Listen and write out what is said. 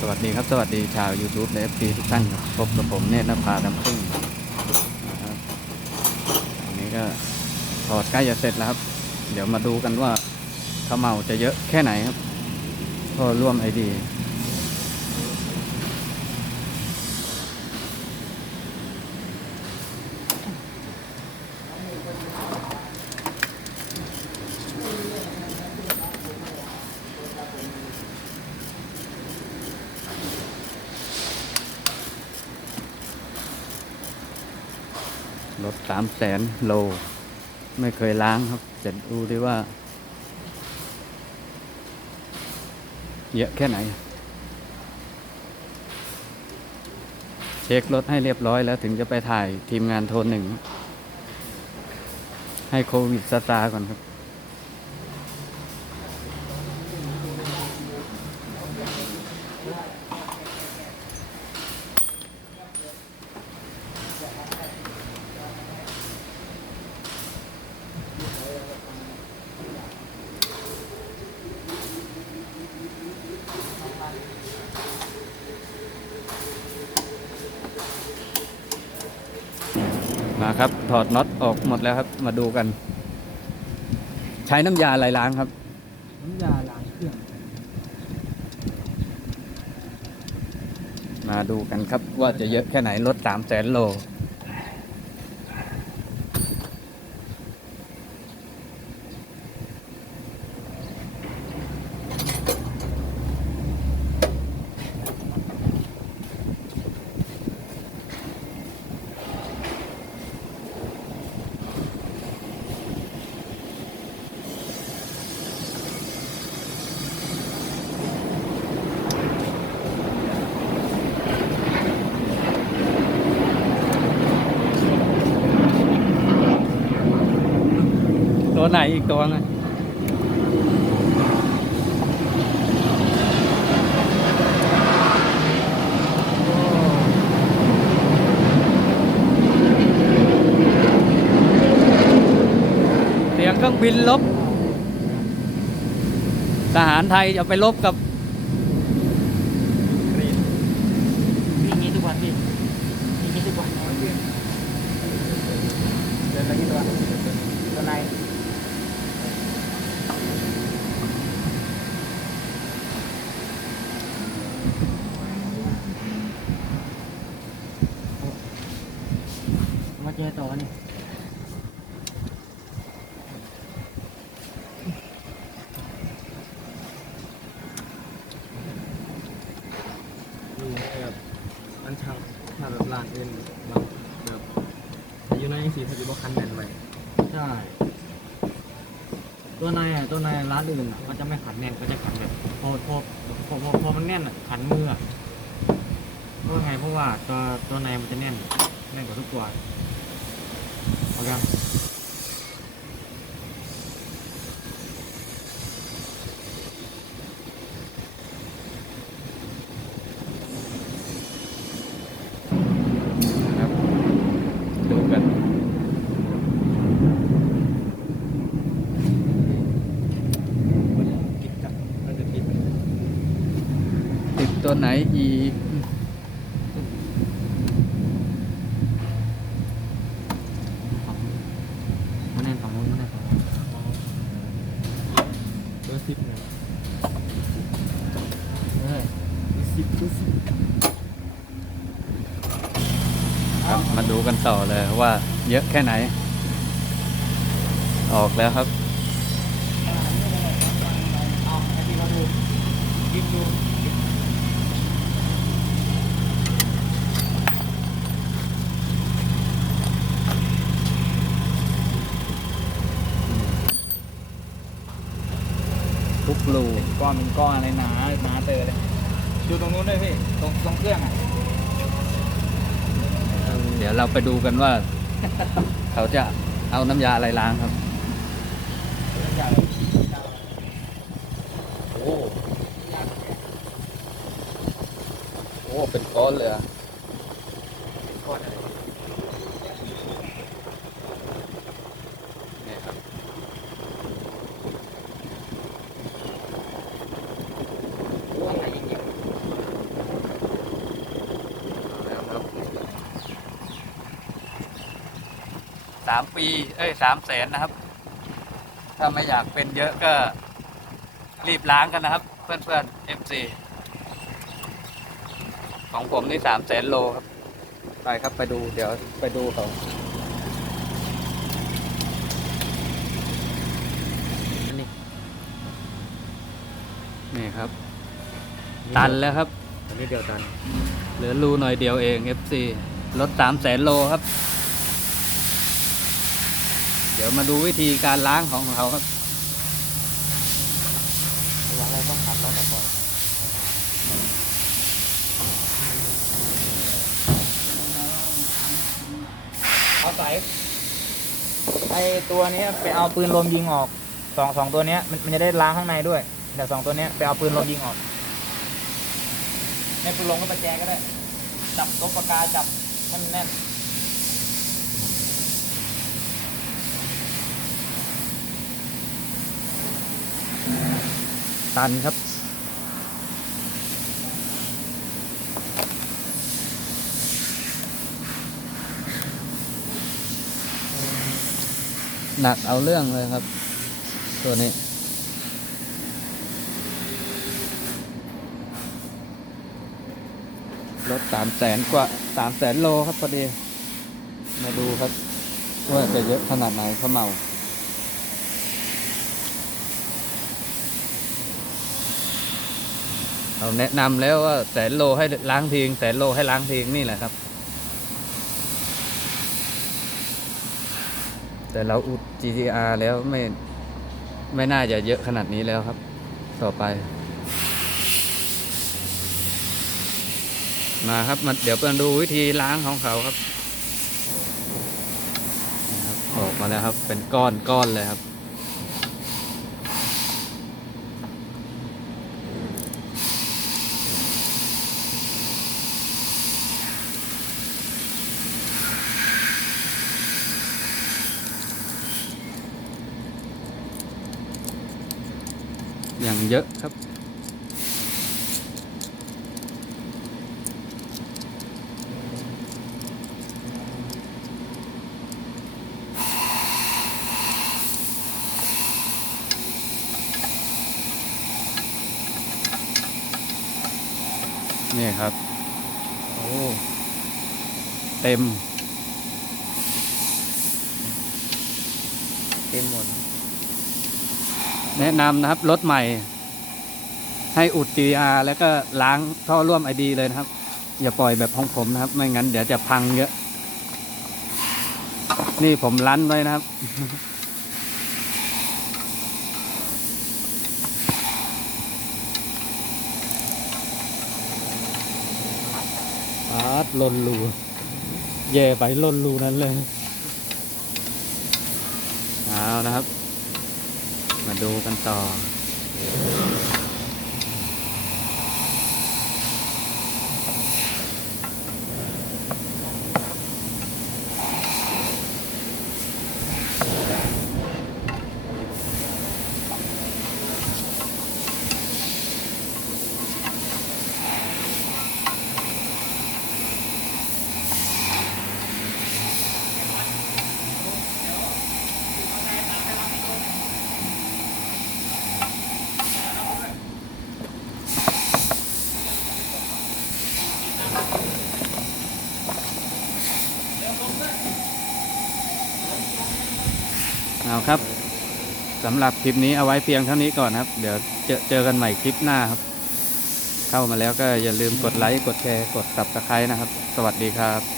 สวัสดีครับ สวัสดีชาว YouTube และ FP ทุกท่านพบกับผมเนตรนภาดำพึ่งนะครับอันนี้ก็ถอดใกล้จะเสร็จแล้วครับ เดี๋ยวมาดูกันว่าขมเหลาจะเยอะแค่ไหนครับ ก็ร่วมไอดี รถสามแสนโล ไม่เคยล้างครับ จะดูดีว่า เยอะแค่ไหน เช็ครถให้เรียบร้อยแล้วถึงจะไปถ่ายทีมงานโทนหนึ่ง ให้โควิดสตาร์ก่อนครับ มาครับ ถอดน็อตออกหมดแล้วครับ มาดูกัน ใช้น้ำยาอะไรล้างครับ น้ำยาล้างเครื่อง มาดูกันครับว่าจะเยอะแค่ไหนรถสามแสนโล ตัวไหนอีกตัวไงเสียงเครื่องบินลบ ทหารไทยจะไปลบกับพี่อย่างงี้ทุกวันพี่อย่างงี้ทุกวันเดินอะไรงี้ตัวตัวไหนมาเจอต่อนี่ มีแบบมันช่างถ้าแบบร้านอื่นบางแบบอายุน้ อยสีเขาจะบอกคันแน่นไว้ใช่ ตัวในอะตัวในร้านอื่นอะก็จะไม่ขันแน่นก็จะขันแบบพอพอพอพอพอมันแน่นอะขันมืออะเพราะไงเพราะว่าตัวตัวในมันจะแน่นแน่นกว่าทุกตัวโอเค นะครับดูกัน ติดกับมันจะติด ติดตัว ไหนอีก มันแน่นฝั่งนู้นมันแน่นฝั่งนู้นเบอร์สิบเนี่ยเออสิบเบอร์สิบครับมาดูกันต่อเลยว่าเยอะแค่ไหน ออกแล้วครับเอาให้พี่เขาดูยิงดู ทุ กรูก้อนเป็นก้อนอะไรหนาหนาเตอเลยดูตรงนู้นด้วยพี่ตรงตรงเครื่องอะเดี๋ยวเราไปดูกันว่า เขาจะเอาน้ำยาอะไรล้างครับโอ้โหเป็นก้อนเลยอะ ก้อนอะไร เนี่ยครับ ก้อนอะไรอย่างเงี้ย สามปี เอ้ยสามแสนนะครับ ถ้าไม่อยากเป็นเยอะก็รีบล้างกันนะครับ เพื่อนเพื่อนเอฟซีของผมนี่สามแสนโลครับ ไปครับไปดูเดี๋ยวไปดูเขานี่นี่ครับ ตันแล้วครับอันนี้เดียวตัน เหลือรูหน่อยเดียวเอง FC รถสามแสนโลครับ เดี๋ยวมาดูวิธีการล้างของเขาครับวางอะไรต้องขัดแล้วก่อนเอาใส่ไอตัวเนี้ยไปเอาปืนลมยิงออกสองสองตัวเนี้ยมันมันจะได้ล้างข้างในด้วยเดี๋ยวสองตัวเนี้ยไปเอาปืนลมยิงออกในปืนลมก็ประแจก็ได้ จับตัวปากกาจับให้มันแน่น ตันครับ หนักเอาเรื่องเลยครับ ตัวนี้รถสามแสนกว่าสามแสนโลครับพอดี มาดูครับ ว่าจะเยอะขนาดไหนเขมเมา เราแนะนำแล้วว่าแสนโลให้ล้างทิ้งแสนโลให้ล้างทิ้งนี่แหละครับ แต่เราอุด GTR แล้วไม่ไม่น่าจะเยอะขนาดนี้แล้วครับ ต่อไป มาครับมาเดี๋ยวมาดูวิธีล้างของเขาครับนะครับออกมาแล้วครับ เป็นก้อนก้อนเลยครับ อย่างเยอะครับ นี่ครับ โอ้ เต็ม เต็มหมด แนะนำนะครับรถใหม่ ให้อุด GR แล้วก็ล้างท่อร่วมไอดีเลยนะครับ อย่าปล่อยแบบของผมนะครับ ไม่งั้นเดี๋ยวจะพังเยอะ นี่ผมลั้นไว้นะครับอาร์ตลนรูแย่ไปลนรูนั้นเลย เอานะครับมา ดูกันต่อ เอาครับสำหรับคลิปนี้เอาไว้เพียงเท่านี้ก่อนครับ เดี๋ยวเจอเจอกันใหม่คลิปหน้าครับ เข้ามาแล้วก็อย่าลืมกดไลค์ กดแชร์ กดตับตะไคร้นะครับ สวัสดีครับ